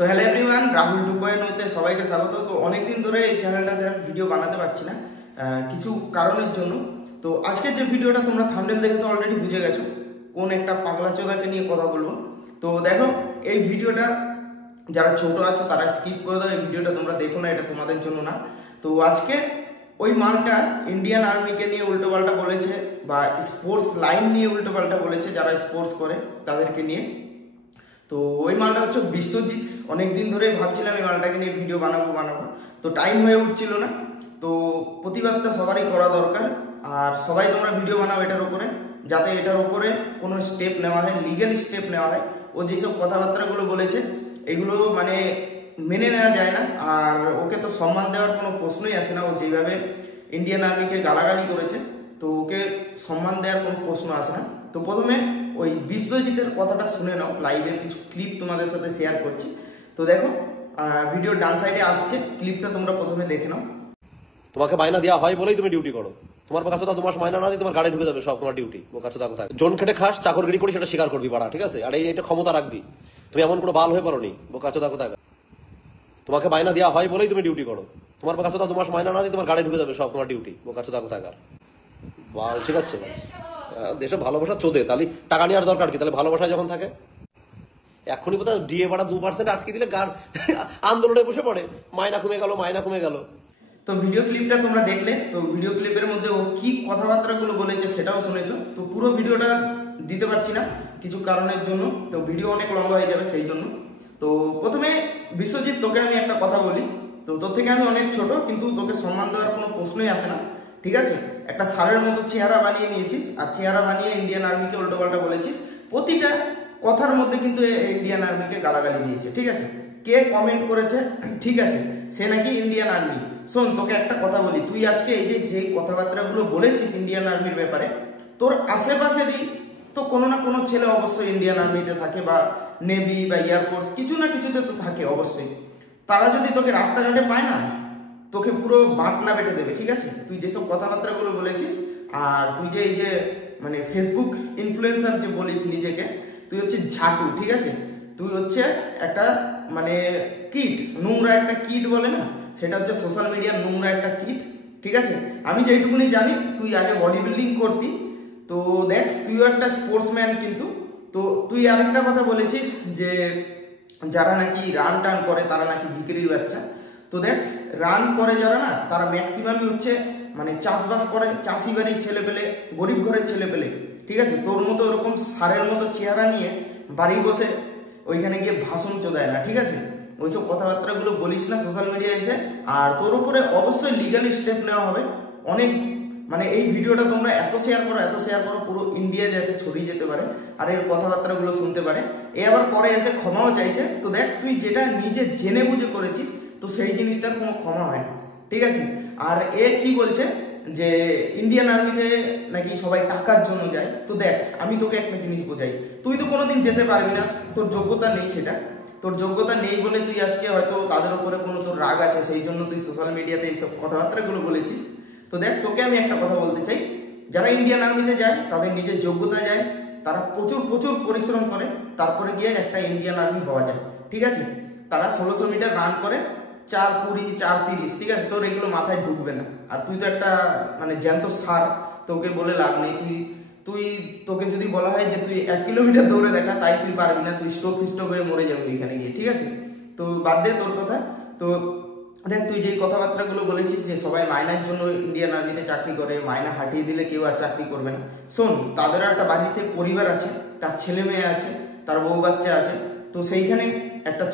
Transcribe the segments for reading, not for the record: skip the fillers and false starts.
তো hello everyone, Rahul 2.0 সবাইকে স্বাগত। তো অনেকদিন ধরে এই চ্যানেলটাতে ভিডিও বানাতে পারছি না কিছু কারণের জন্য। তো আজকের যে ভিডিওটা তোমরা থাম্বনেল দেখে তো অলরেডি বুঝে গেছো কোন একটা পাগলা চোদাকে নিয়ে কথা বলবো। তো দেখো, এই ভিডিওটা যারা ছোট আছো তারা স্কিপ করে দাও, এই ভিডিওটা তোমরা দেখো না, এটা তোমাদের জন্য না। তো আজকে ওই মানটা ইন্ডিয়ান আর্মিকে নিয়ে উল্টোপাল্টা বলেছে বা স্পোর্টস লাইন নিয়ে উল্টোপাল্টা বলেছে, যারা স্পোর্টস করে তাদেরকে নিয়ে। তো ওই মালটা হচ্ছে বিশ্বজিৎ। অনেকদিন ধরে ভাবছিলাম এই মালটাকে নিয়ে ভিডিও বানাবো, তো টাইম হয়ে উঠছিল না। তো প্রতিবাদটা সবারই করা দরকার, আর সবাই তোমরা ভিডিও বানাও এটার উপরে, যাতে এটার উপরে কোনো স্টেপ নেওয়া হয়, লিগ্যাল স্টেপ নেওয়া হয়। ও যেসব কথাবার্তাগুলো বলেছে এগুলো মানে মেনে নেওয়া যায় না, আর ওকে তো সম্মান দেওয়ার কোনো প্রশ্নই আসে না। ও যেভাবে ইন্ডিয়ান আর্মিকে গালাগালি করেছে, তো ওকে সম্মান দেওয়ার কোনো প্রশ্ন আসে না। তো প্রথমে ওই বিশ্বজিতের কথাটা শুনে নাও, লাইভের কিছু ক্লিপ তোমাদের সাথে শেয়ার করছি। তো দেখো, ভিডিও ডান সাইডে আসছে, ক্লিপটা তোমরা প্রথমে দেখে নাও। তোমাকে মাইনা দেওয়া হয় বলেই তুমি ডিউটি করো। তোমার কাছে তো 2 মাস মাইনা না দিয়ে তোমার গাড়ি ঢুকে যাবে সব তোমার ডিউটি। ও কাছে কোথায় জন খেটে খাস, চাকরগিরি করি, সেটা স্বীকার করবি বাড়া, ঠিক আছে? আর এইটা ক্ষমতা রাখবি। তুমি এমন কোনো বাল হয়ে পারোনি। বোকা চোদা কোথায়? তোমাকে মাইনা দেওয়া হয় বলেই তুমি ডিউটি করো। তোমার কাছে তো 2 মাস মাইনা না দিয়ে তোমার গাড়ি ঢুকে যাবে সব তোমার ডিউটি। বোকা চোদা কোথায় বাল, ঠিক আছে? দেশে ভালোবাসা চোদে, তাহলে টাকা নেওয়ার দরকার কি? তাহলে ভালোবাসা যখন থাকে এখনই বোধ হয় ডিএ ভাড়া 2% আটকে দিলে গার আন্দোলনে বসে পড়ে, মাইনা কমে গেল, মাইনা কমে গেল। তো ভিডিও ক্লিপটা তোমরা দেখলে, তো ভিডিও ক্লিপের মধ্যে ও কি কথাবার্তাগুলো বলেছে সেটাও শুনেছো। তো পুরো ভিডিওটা দিতে পারছি না কিছু কারণের জন্য, তো ভিডিও অনেক লম্বা হয়ে যাবে সেই জন্য। তো প্রথমে বিশ্বজিৎ, তোকে আমি একটা কথা বলি। তো তোর থেকে আমি অনেক ছোট, কিন্তু তোকে সম্মান দেওয়ার কোনো প্রশ্নই আসে না, ঠিক আছে? একটা সারের মতো চেহারা বানিয়ে নিয়েছিস, আর চেহারা বানিয়ে ইন্ডিয়ান আর্মিকে উল্টোপাল্টা বলেছিস। প্রতিটা কথার মধ্যে কিন্তু ইন্ডিয়ান আর্মিকে গালাগালি দিয়েছে, ঠিক আছে? কে কমেন্ট করেছে, ঠিক আছে, সে নাকি ইন্ডিয়ান আর্মি। শোন, তোকে একটা কথা বলি, তুই আজকে এই যে কথাবার্তাগুলো বলেছিস ইন্ডিয়ান আর্মির ব্যাপারে, তোর আশেপাশেরই তো কোনো না কোনো ছেলে অবশ্যই ইন্ডিয়ান আর্মিতে থাকে, বা নেভি বা এয়ারফোর্স, কিছু না কিছুতে তো থাকে অবশ্যই। তারা যদি তোকে রাস্তাঘাটে পায় না, তোকে পুরো বাটনা বেটে দেবে, ঠিক আছে? তুই যেসব কথাবার্তাগুলো বলেছিস, আর তুই যে এই যে মানে ফেসবুক ইনফ্লুয়েন্সার যে বলিস নিজেকে, তুই হচ্ছে ঝাটু, ঠিক আছে? তুই হচ্ছে একটা মানে কিট, নোংরা একটা কিট বলে না, সেটা হচ্ছে সোশ্যাল মিডিয়ার নোংরা একটা কিট, ঠিক আছে? আমি যেটুকুনি জানি, তুই আগে বডি বিল্ডিং করতি। তো দেখ, তুইও একটা স্পোর্টসম্যান, কিন্তু তো তুই আরেকটা কথা বলেছিস যে যারা নাকি রান টান করে তারা নাকি ভিখারির বাচ্চা। তো দেখ, রান করে যারা না, তারা ম্যাক্সিমামই হচ্ছে মানে চাষবাস করে, চাষি বাড়ির ছেলে পেলে, গরিব ঘরের ছেলে পেলে, ঠিক আছে? তোর মতো ওরকম সারের মতো চেহারা নিয়ে বাড়ি বসে ওইখানে গিয়ে ভাষণ চোদায় না, ঠিক আছে? ওইসব কথাবার্তাগুলো বলিস না সোশ্যাল মিডিয়ায় এসে। আর তোর উপরে অবশ্যই লিগাল স্টেপ নেওয়া হবে। অনেক মানে এই ভিডিওটা তোমরা এত শেয়ার করো পুরো ইন্ডিয়া যাতে ছড়িয়ে যেতে পারে, আর এর কথাবার্তাগুলো শুনতে পারে। এ আবার পরে এসে ক্ষমাও চাইছে। তো দেখ, তুই যেটা নিজে জেনে বুঝে করেছিস, তো সেই জিনিসটার কোনো ক্ষমা হয় না, ঠিক আছে? আর এ কি বলছে যে ইন্ডিয়ান আর্মিতে নাকি সবাই টাকার জন্য যায়। তো দেখ, আমি তোকে একটা জিনিস বোঝাই, তুই তো কোনোদিন যেতে পারবি না, তোর যোগ্যতা নেই। সেটা তোর যোগ্যতা নেই বলে তুই আজকে হয়তো তাদের উপরে কোনো তোর রাগ আছে, সেই জন্য তুই সোশ্যাল মিডিয়াতে এইসব কথাবার্তাগুলো বলেছিস। তো দেখ, তোকে আমি একটা কথা বলতে চাই, যারা ইন্ডিয়ান আর্মিতে যায় তাদের নিজের যোগ্যতা যায়, তারা প্রচুর প্রচুর পরিশ্রম করে, তারপরে গিয়ে একটা ইন্ডিয়ান আর্মি হওয়া যায়, ঠিক আছে? তারা 1600 মিটার রান করে 4:20, 4:30, ঠিক আছে? তোর এগুলো মাথায় ঢুকবে না। আর তুই তো একটা মানে জ্যান্ত সার, তোকে বলে লাভ নেই। তোকে যদি বলা হয় যে তুই 1 কিলোমিটার দৌড়ে দেখা, তাই তুই পারবি না, তুই স্ট্রোক হয়ে মরে যাবে এখানে গিয়ে, ঠিক আছে? তো বাদ দে তোর কথা। তো দেখ, তুই যে কথাবার্তাগুলো বলেছিস যে সবাই মাইনার জন্য ইন্ডিয়ান আর্মিতে চাকরি করে, মাইনা হাঁটিয়ে দিলে কেউ আর চাকরি করবে না। শোন, তাদের একটা বাড়িতে পরিবার আছে, তার ছেলে মেয়ে আছে, তার বউ বাচ্চা আছে। তো সেইখানে একটা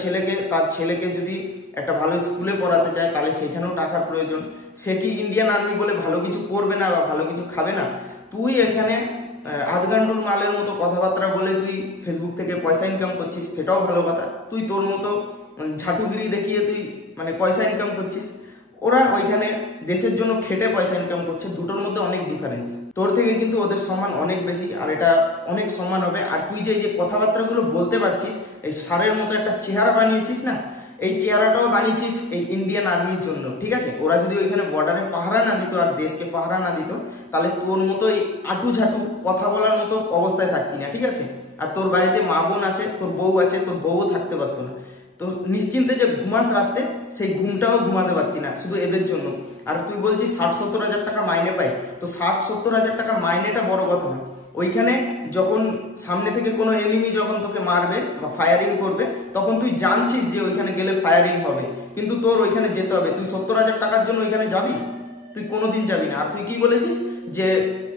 তার ছেলেকে যদি একটা ভালো স্কুলে পড়াতে চায়, তাহলে সেখানেও টাকার প্রয়োজন। সে কি ইন্ডিয়ান আর্মি বলে ভালো কিছু করবে না বা ভালো কিছু খাবে না? তুই এখানে আধগান্ডুর মালের মতো কথাবার্তা বলে তুই ফেসবুক থেকে পয়সা ইনকাম করছিস, সেটাও ভালো কথা। তুই তোর মতো ঝাঁটুগিরি দেখিয়ে তুই মানে পয়সা ইনকাম করছিস। ওরা ওইখানে দেশের জন্য খেটে পয়সা ইনকাম করছে, দুটোর মধ্যে অনেক ডিফারেন্স। তোর থেকে কিন্তু ওদের সম্মান অনেক বেশি, আর এটা অনেক সম্মান হবে। আর তুই যে কথাবার্তাগুলো বলতে পারছিস, এই সারের মতো একটা চেহারা বানিয়েছিস না, এই চেহারাটাও বানিয়েছিস এই ইন্ডিয়ান আর্মির জন্য, ঠিক আছে? ওরা যদি ওইখানে বর্ডারে পাহারা না দিত আর দেশকে পাহারা না দিত, তাহলে তোর মতো এই আটু ঝাটু কথা বলার মতো অবস্থায় থাকতি না, ঠিক আছে? আর তোর বাড়িতে মা বোন আছে, তোর বউ আছে, তোর বউও থাকতে পারতো না। তো নিশ্চিন্তে যে ঘুমাস রাতে, সেই ঘুমটাও ঘুমাতে পারতি না শুধু এদের জন্য। আর তুই বলছিস 60-70 হাজার টাকা মাইনে পাই, তো 60-70 হাজার টাকা মাইনেটা বড় কথা না। ওইখানে যখন সামনে থেকে কোনো এনিমি যখন তোকে মারবে বা ফায়ারিং করবে, তখন তুই জানছিস যে ওইখানে গেলে ফায়ারিং হবে, কিন্তু তোর ওইখানে যেতে হবে। তুই 70 হাজার টাকার জন্য ওইখানে যাবি? তুই কোনোদিন যাবি না। আর তুই কি বলেছিস যে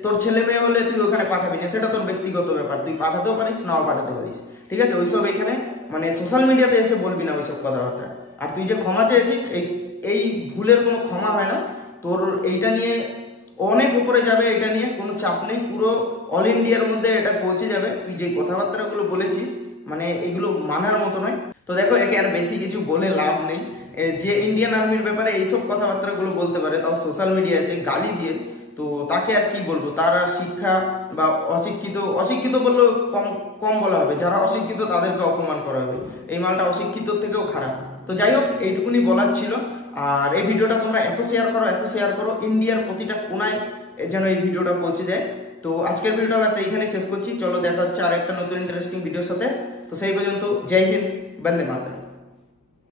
তোর ছেলে মেয়ে হলে তুই ওখানে পাঠাবি না, সেটা তোর ব্যক্তিগত ব্যাপার, তুই পাঠাতেও পারিস নাও পাঠাতে পারিস, ঠিক আছে? ওইসব এখানে মানে সোশ্যাল মিডিয়াতে এসে বলবি না ওইসব কথাবার্তা। আর তুই যে ক্ষমা চেয়েছিস, এই ভুলের কোনো ক্ষমা হয় না। তোর এইটা নিয়ে অনেক উপরে যাবে, এটা নিয়ে কোনো চাপ নেই, পুরো অল ইন্ডিয়ার মধ্যে এটা পৌঁছে যাবে। তুই যে কথাবার্তাগুলো বলেছিস মানে এগুলো মানার মতো নয়। তো দেখো, একে আর বেশি কিছু বলে লাভ নেই। যে ইন্ডিয়ান আর্মির ব্যাপারে এইসব কথাবার্তাগুলো বলতে পারে, তাও সোশ্যাল মিডিয়ায় এসে গালি দিয়ে, তো তাকে আর কি বলবো? তার আর শিক্ষা বা অশিক্ষিত বললেও কম বলা হবে, যারা অশিক্ষিত তাদেরকে অপমান করা হবে। এই মালটা অশিক্ষিত থেকেও খারাপ। তো যাই হোক, এইটুকুনি বলার ছিল। আর এই ভিডিওটা তোমরা এত শেয়ার করো, ইন্ডিয়ার প্রতিটা কোনায় যেন এই ভিডিওটা পৌঁছে যায়। তো আজকের ভিডিওটা ব্যাস এইখানেই শেষ করছি। চলো দেখা হচ্ছে আর একটা নতুন ইন্টারেস্টিং ভিডিওর সাথে। তো সেই পর্যন্ত জয় হিন্দ, বন্দে মাতরম।